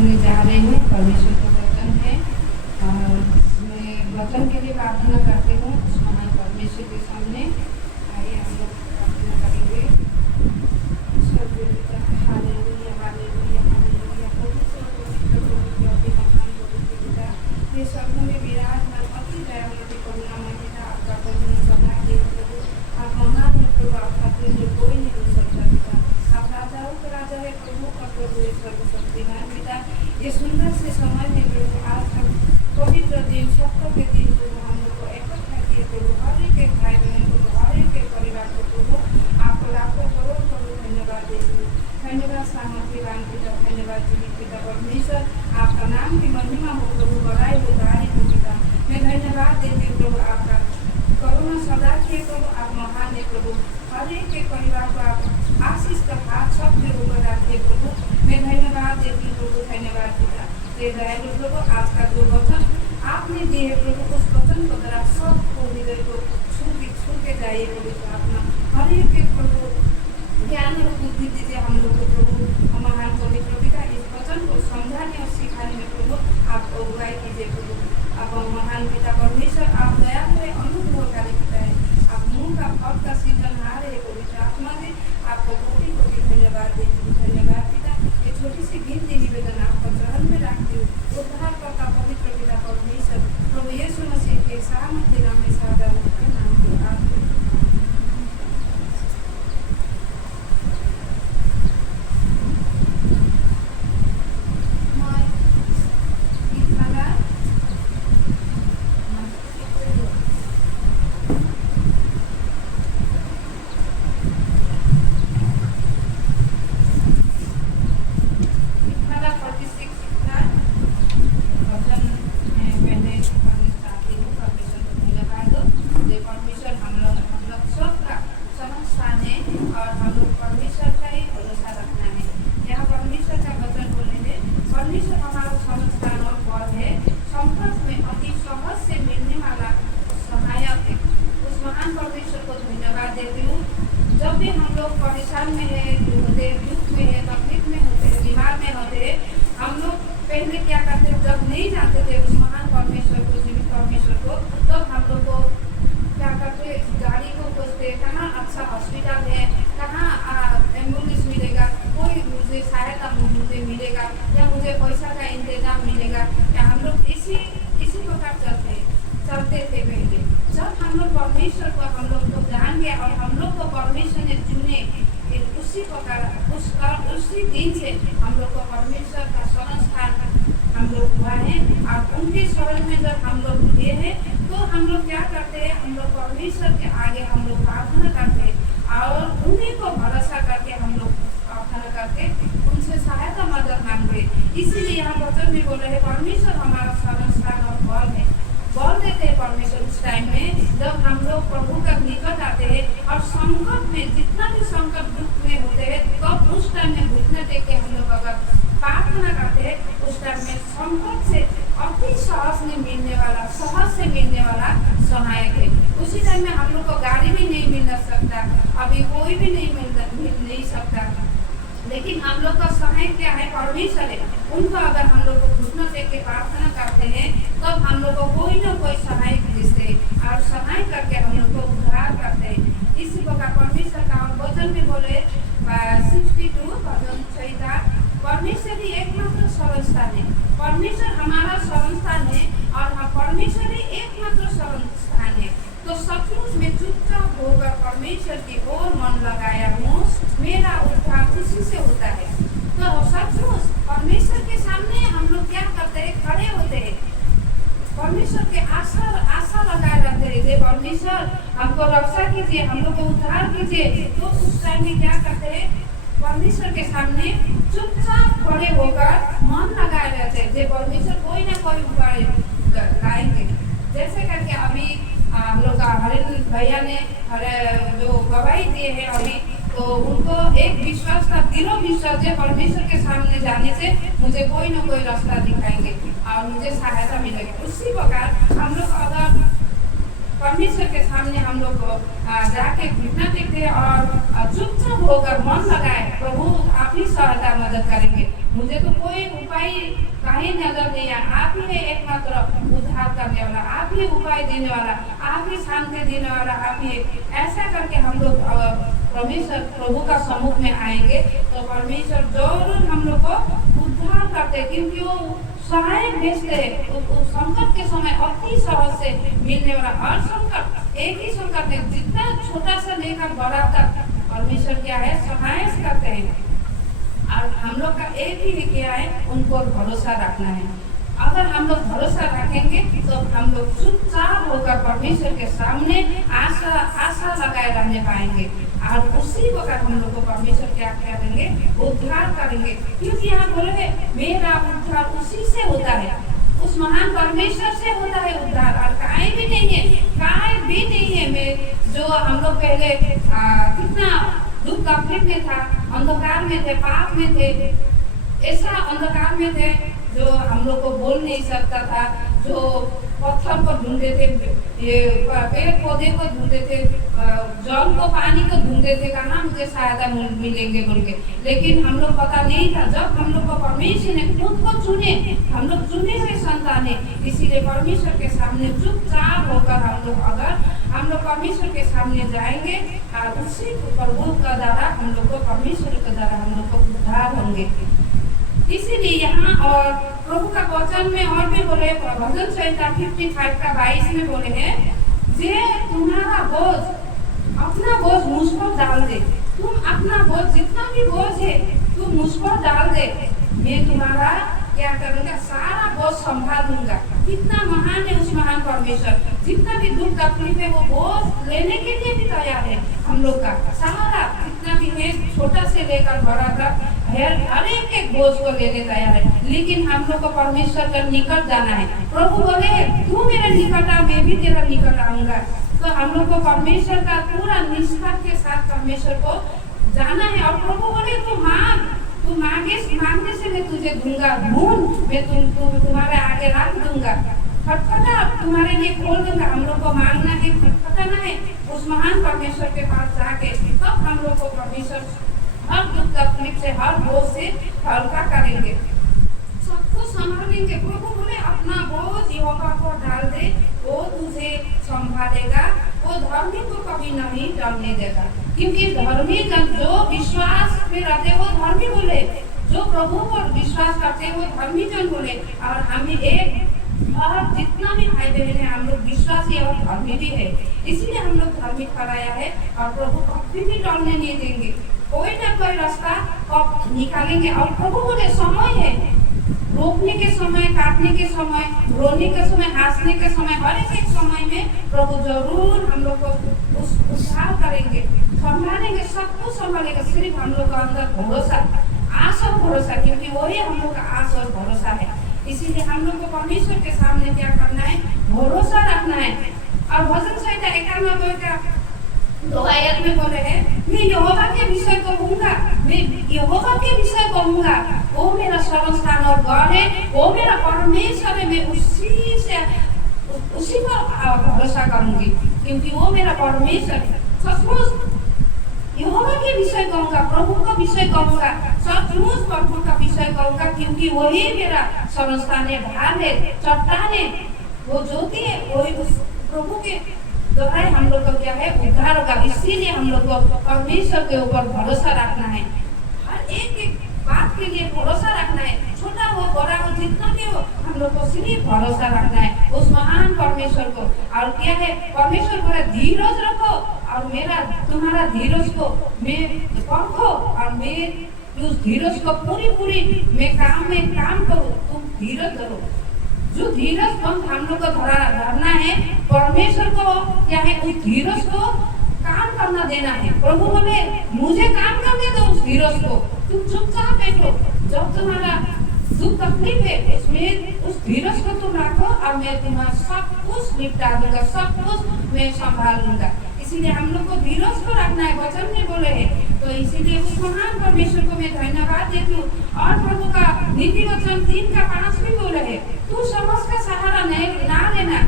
सुनने जा रहे हैं। परमेश्वर का वचन है और मैं वचन के लिए प्रार्थना करती हूँ उस महान परमेश्वर के सामने। आइए हम लोग प्रार्थना करेंगे। Hallelujah hallelujah hallelujah. प्रभु सर्वोच्च प्रभु अति महान पवित्र पिता, ये शब्दों में विराजमान अति दयालु करुणामय पिता, आपका करुणा सदा के प्रभु आप महान है प्रभु, आपका तुल्य कोई नहीं हो सकता पिता। आप राजाओं के राजा है, प्रभु का प्रभु है, सर्वशक्तिमान पिता। ये सुंदर से समय में प्रभु आज हम पवित्र दिन सप्ताह के दिन प्रभु हम लोग को इकट्ठा किए प्रभु, हर एक भाई बहन को, हर एक परिवार को प्रभु आपको लाखों करोड़ करोड़ धन्यवाद देती हूँ। धन्यवाद सामर्थ्यवान पिता, धन्यवाद जीवित पिता परमेश्वर, आपका नाम की महिमा हो प्रभु, बड़ाई हो तारीफ हो पिता। मैं धन्यवाद देती हूँ प्रभु, आपका करुणा सदा के प्रभु, आप महान है प्रभु। हर एक के परिवार को आप आशीष का हाथ सबके ऊपर रखिए प्रभु। मैं धन्यवाद देती हूँ प्रभु, धन्यवाद पिता। ये दयालु प्रभु, आज का जो वचन आपने दिए है प्रभु, उस वचन को जरा सबको हृदय को छू के जाइए पवित्र आत्मा। हर एक के प्रभु ज्ञान और बुद्धि दीजिए हम लोग को प्रभु। महान पवित्र पिता, इस वचन को समझाने और सिखाने में प्रभु आप अगुवाई कीजिए प्रभु। अब महान पिता परमेश्वर, आप दया हुए अनुभवकारी पिता है, आप मुँह का फल का सृजनहार है पवित्र आत्मा से। आपको कोटि कोटि धन्यवाद देती हूँ। धन्यवाद पिता। ये छोटी सी गिनती निवेदन आपका चरण में रखती हूँ। उद्धार करता पवित्र पिता परमेश्वर, प्रभु यीशु मसीह के सामर्थ्य नाम में सादा मुख्य नाम के आमीन। जब भी हम लोग परेशान में है, दुख में है, तकलीफ में होते हैं, बीमार में होते हैं, हम लोग पहले क्या करते थे, जब नहीं जानते थे उस महान परमेश्वर को, जीवित परमेश्वर को, तब हम लोग को क्या करते, गाड़ी को खोजते, कहाँ अच्छा हॉस्पिटल है, कहाँ एम्बुलेंस मिलेगा, कोई मुझे सहायता मुझे मिलेगा, या मुझे पैसा का इंतजाम मिलेगा, या हम लोग इसी प्रकार चलते थे पहले। जब हम लोग परमेश्वर को हम लोग को जान गया और हम लोग को परमेश्वर ने चुने, उसी प्रकार उसी दिन से हम लोग को परमेश्वर का शरण स्थान हम लोग हुआ है। और उनके शरण में जब हम लोग हुए हैं तो हम लोग क्या करते हैं, हम लोग परमेश्वर के आगे हम लोग प्रार्थना करते हैं और उन्हीं को भरोसा करके हम लोग प्रार्थना करके उनसे सहायता मदद मांगते। इसीलिए यहाँ वचन में बोल रहे हैं, परमेश्वर हमारा शरण स्थान और बल है। बल देते हैं परमेश्वर उस टाइम में जब हम लोग प्रभु का निकट आते हैं और संकट में, जितना भी संकट दुख में होते हैं, तब उस टाइम में घुटने टेक के हम लोग अगर प्रार्थना करते हैं, उस टाइम में संकट से अति सहज से मिलने वाला सहायक है। उसी टाइम में हम लोग को गाड़ी भी नहीं मिल सकता, अभी कोई भी मिल नहीं सकता, लेकिन हम लोग का सहायक क्या है, परमेश्वर है। उनको अगर हम लोग को घुटनों टेक के प्रार्थना करते हैं, तब हम लोग को कोई न कोई सहायक दिखते और सहाय करके हम लोग को उद्धार करते हैं। इसी प्रकार परमेश्वर का वचन में बोले 62 भजन 6, परमेश्वर ही एकमात्र शरण स्थान है। परमेश्वर हमारा शरण स्थान है और हम परमेश्वर ही एकमात्र शरण स्थान है। तो सचमुच में चुपचाप होकर परमेश्वर की ओर मन लगाया हूँ, मेरा उद्धार उसी से होता है। तो सचमुच परमेश्वर के सामने हम लोग क्या करते हैं, खड़े होते हैं, परमेश्वर के आशा लगाए रहते हैं, जे परमेश्वर हमको रक्षा कीजिए, हम लोग को उद्धार कीजिए। तो उस टाइम में क्या करते हैं, परमेश्वर के सामने चुपचाप खड़े होकर मन लगाए रहते हैं, जे परमेश्वर कोई ना कोई उपाय लाएंगे। जैसे करके अभी हम लोग हरिन भैया ने जो गवाही दिए हैं अभी, तो उनको एक विश्वास था, दिलो विश्वास है, परमेश्वर के सामने जाने से मुझे कोई ना कोई रास्ता दिखाएंगे और मुझे सहायता मिलेगी। उसी प्रकार हम लोग अगर परमेश्वर के सामने हम लोग जाके घुटना टेकते हैं और चुपचाप होकर मन लगाए, प्रभु आप ही सहायता मदद करेंगे। मुझे तो कोई उपाय कहीं नजर नहीं आया। आप ही है एकमात्र उद्धार करने वाला, आप ही उपाय देने वाला, आप ही शांति देने वाला, आप ही। ऐसा करके हम लोग परमेश्वर प्रभु का सम्मुख में आएंगे तो परमेश्वर जरूर हम लोग को उद्धार करते, क्योंकि वो सहायक भेजते हैं। संकट के समय अति सहज से मिलने वाला हर संकट, एक ही संकट है, जितना छोटा सा लेकर बड़ा तक परमेश्वर क्या है, सहायता करते हैं। और हम लोग का एक ही क्या है, उनको भरोसा रखना है। अगर हम लोग भरोसा रखेंगे तो हम लोग चुपचाप होकर परमेश्वर के सामने आशा लगाए रहने पाएंगे, और उसी वक्त हम लोग को परमेश्वर क्या करेंगे, उद्धार करेंगे। क्योंकि यहाँ बोले है मेरा उद्धार उसी से होता है, उस महान परमेश्वर से होता है उद्धार, और कहीं भी नहीं है, कहीं भी नहीं है। मैं जो हम लोग पहले कितना दुख तकलीफ में था, अंधकार में थे, पाप में थे, ऐसा अंधकार में थे जो हम लोग को बोल नहीं सकता था, जो पत्थर को ढूंढते थे, ये पेड़ पौधे को ढूंढते थे, जल को पानी को ढूंढते थे, कहाँ मुझे सहायता मिलेंगे बोल के। लेकिन हम लोग पता नहीं था, जब हम लोग को परमेश्वर ने खुद को चुने, हम लोग चुने हुए संतान है, इसीलिए परमेश्वर के सामने चुपचाप होकर हम लोग परमेश्वर के सामने जाएंगे, और उसी प्रभु का द्वारा हम लोग को, परमेश्वर के द्वारा हम लोग को उद्धार होंगे। इसीलिए यहाँ और प्रभु का वचन में और भी बोले, भजन संहिता 55 का 22 में बोले हैं, जे तुम्हारा बोझ, अपना बोझ मुझ पर डाल दे, तुम अपना बोझ, जितना भी बोझ है तुम मुझ पर डाल दे, मैं तुम्हारा क्या करूँगा, सारा बोझ संभाल लूंगा। कितना महान है उस महान परमेश्वर, जितना भी दुख तकलीफ है वो बोझ लेने के लिए भी तैयार है। हम लोग का सारा जितना भी है, छोटा से लेकर बड़ा तक हर एक बोझ को लेने तैयार है। लेकिन हम लोग को परमेश्वर का निकट जाना है। प्रभु बोले तू मेरे निकट आ, मैं भी तेरा निकट आऊंगा। तो हम लोग को परमेश्वर का पूरा निष्ठा के साथ परमेश्वर को जाना है। और प्रभु बोले तू मांग, तू मांगने से मैं तुझे दूंगा, ढूंढ मैं तुम्हारे आगे रख दूंगा, खटखटा तुम्हारे लिए खोल दूंगा। हम लोग को मांगना है, खटखटाना है उस महान परमेश्वर के पास जाके, तब हम लोग को परमेश्वर हर दुख तकलीफ से, हर बोझ से हल्का करेंगे, सबको संभालेंगे। प्रभु बोले अपना बोझ यहोवा को डाल दे, वो तुझे संभालेगा, वो धर्मी को कभी नहीं डरने देगा। क्योंकि धर्मी जन जो विश्वास में रहते वो धर्मी बोले, जो प्रभु पर विश्वास करते वो धर्मी जन बोले। और हमें एक और जितना भी भाई बहन है, हम लोग विश्वासी और धर्मी भी है, इसीलिए हम लोग धर्मी कराया है। और प्रभु कभी भी डरने नहीं देंगे, कोई ना कोई रास्ता कब निकालेंगे। और प्रभु बोले समय है, रोकने के समय, काटने के समय, रोने के समय, हंसने के समय, हर एक समय में प्रभु जरूर हम लोग को उद्धार करेंगे, संभालेंगे, सब कुछ संभालेंगे। सिर्फ हम लोग का अंदर भरोसा, आस और भरोसा, क्योंकि वही हम लोग का आस और भरोसा है। इसीलिए हम लोग को परमेश्वर के सामने क्या करना है, भरोसा रखना है। और भजन संहिता 91 का 2 आयत में बोले हैं, मैं यहोवा के विषय कहूँगा, मैं यहोवा के विषय कहूँगा, वो मेरा शरण स्थान और गढ़ है, वो मेरा परमेश्वर है, मैं उसी पर भरोसा करूंगी, क्योंकि वो मेरा परमेश्वर है। सचमुच यहोवा के विषय कहूँगा, प्रभु का विषय कहूँगा, सचमुच प्रभु का विषय कहूँगा, क्योंकि वही मेरा शरण स्थान है, ढाल है, चट्टान है, वो ज्योति है, वही उस प्रभु के द्वारा हम लोग को क्या है, उद्धार होगा। इसीलिए हम लोग को परमेश्वर के ऊपर भरोसा रखना है, हर एक बात के लिए भरोसा रखना है, छोटा हो बड़ा हो जितना भी हो, हम लोग को सिर्फ भरोसा रखना है उस महान परमेश्वर को। और क्या है, परमेश्वर बोला धीरज रखो, और मेरा तुम्हारा धीरज को मैं परखो, और मैं उस धीरज को पूरी मैं काम करूँ, तुम धीरज धरो। जो धीरज पंथ हम लोग को धरना है, परमेश्वर को क्या है, उस धीरज को काम करना देना है। प्रभु बोले मुझे काम करने दो उस धीरज को, तुम चुपचाप बैठो, जब तुम्हारा दुख तकलीफ है उसमें उस धीरज को तुम रखो, और मैं तुम्हारा सब कुछ निपटा दूंगा, सब कुछ मैं संभाल लूंगा। इसीलिए हम लोग को धीरज को रखना है, वचन में बोले हैं। तो इसीलिए उस महान परमेश्वर को मैं धन्यवाद देती हूँ। और प्रभु का नीति वचन 3:5 भी बोले है, तू समझ का सहारा ना लेना,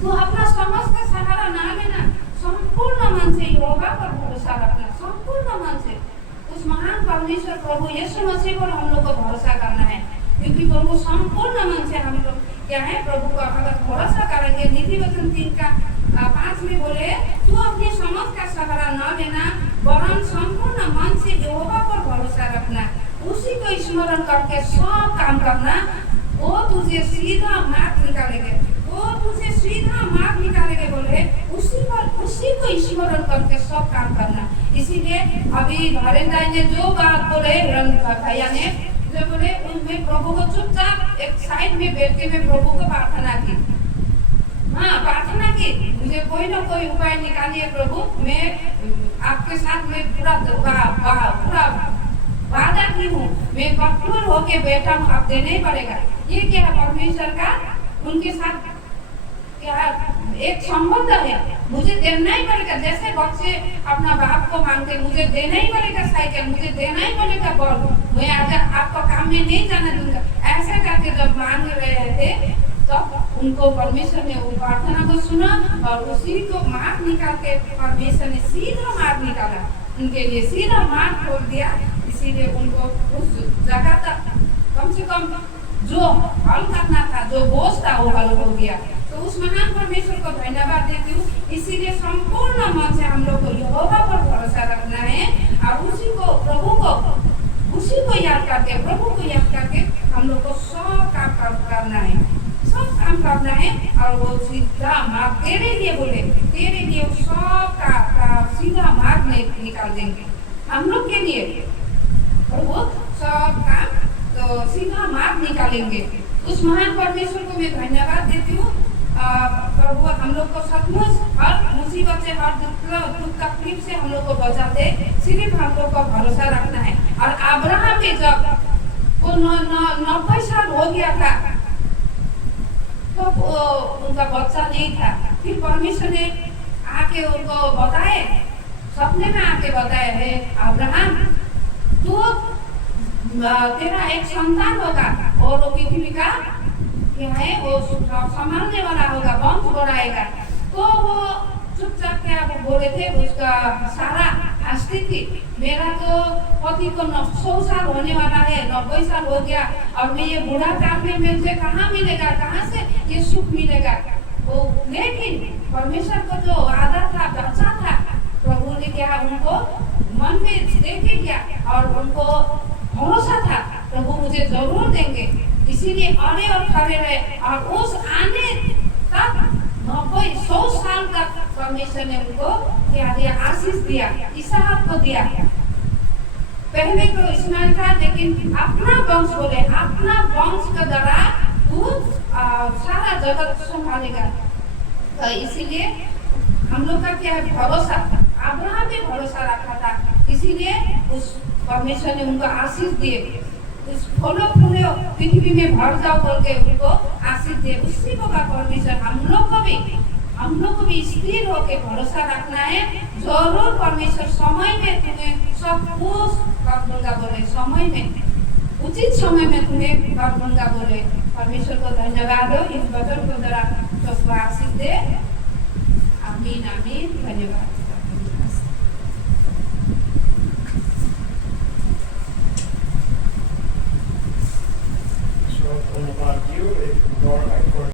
तू अपना समझ का सहारा ना लेना, संपूर्ण मन से यहोवा पर भरोसा रखना, संपूर्ण मन से उस महान परमेश्वर परमेश्वर प्रभु यीशु मसीह पर हम लोग को भरोसा करना है, क्योंकि प्रभु संपूर्ण मन से हम लोग क्या है प्रभु को अगर भरोसा करेंगे। नीति वचन 3:5 में बोले, तू अपनी समझ का सहारा न लेना, वरन संपूर्ण मन से यहोवा पर भरोसा रखना, उसी को स्मरण करके सब काम करना, वो तुझे सीधा मार्ग निकालेंगे। वो तुझे सीधा मार्ग निकालेंगे बोले, उसी को स्मरण करके सब काम करना। इसीलिए अभी धरेंद्र ने जो बात बोले, भैया ने जो बोले, उनमें प्रभु को चुपचाप एक साइड में बैठ के मैं प्रभु को प्रार्थना की। हाँ, प्रार्थना की, मुझे कोई ना कोई उपाय निकालिए प्रभु, मैं आपके साथ में पूरा वादा की हूँ, मैं कठोर होके बैठा हूँ, आप देना ही पड़ेगा। ये क्या है परमेश्वर का उनके साथ क्या एक संबंध है, मुझे देना ही पड़ेगा। जैसे बच्चे अपना बाप को मांगते, मुझे देना ही पड़ेगा साइकिल, मुझे देना ही पड़ेगा बॉल, मैं आज आपको काम में नहीं जाना दूंगा, ऐसे करके जब मांग रहे थे तब उनको परमेश्वर ने वो प्रार्थना को सुना और उसी को मार्ग निकाल के परमेश्वर ने सीधा मार्ग निकाला, उनके लिए सीधा मार्ग खोल दिया। इसीलिए उनको उस जगह तक कम से कम जो हल करना था, जो बोझ था, वो हल हो गया। तो उस महान परमेश्वर को धन्यवाद देती हूँ। इसीलिए संपूर्ण मन से हम लोग को यहोवा पर भरोसा रखना है और उसी को प्रभु को याद करके, प्रभु को याद करके हम लोग को सब काम करना है, सब काम करना है। और वो सीधा मार्ग तेरे लिए बोले, तेरे लिए सब का सीधा मार्ग निकाल देंगे हम लोग के लिए, प्रभु सब काम तो सीधा मार्ग निकालेंगे। उस महान परमेश्वर को मैं धन्यवाद देती हूँ। प्रभु हम लोग को सचमुच हर मुसीबत से, हर दुख तकलीफ से हम लोग को बचाते, सिर्फ हम लोग को भरोसा रखना है। और अब्राहम पे जब वो 90 साल हो गया था तो उनका बच्चा नहीं था, फिर परमेश्वर ने आके उनको बताए, सपने में आके बताए, है अब्राहम तो तेरा एक संतान होगा और वो पृथ्वी का क्या है वो संभालने वाला होगा, वंश बढ़ाएगा। तो वो चुपचाप क्या वो बोले थे, उसका सारा हंसती थी, मेरा तो पति को 100 साल होने वाला है, 90 साल हो गया और मैं ये बूढ़ा काल में मुझे कहाँ मिलेगा, कहाँ से ये सुख मिलेगा। वो लेकिन परमेश्वर को जो आदत था, बच्चा था, प्रभु ने क्या उनको मन में देखे क्या और उनको भरोसा था प्रभु मुझे जरूर देंगे। इसीलिए अड़े और खड़े रहे और उस आने तक 90-100 साल तक परमेश्वर ने उनको क्या दिया, आशीष दिया, इसहाक को दिया। पहले तो इस्माइल था, लेकिन अपना वंश बोले, अपना वंश के द्वारा तू सारा जगत संभालेगा। तो इसीलिए हम लोग का क्या है भरोसा, अब्राहम भी भरोसा रखा था, इसीलिए उस परमेश्वर ने उनको आशीष दिए, उस फलो फूले पृथ्वी में भर जाओ बोल के उनको आशीष दिए। उसी को का परमेश्वर हम लोग को भी स्थिर होकर भरोसा रखना है। जरूर परमेश्वर समय में तुम्हें सब कुछ कर दूंगा बोले, समय में उचित समय में तुम्हें कर दूंगा बोले। परमेश्वर को धन्यवाद हो, इस वचन को जरा सबको आशीष दे। आमीन आमीन, धन्यवाद।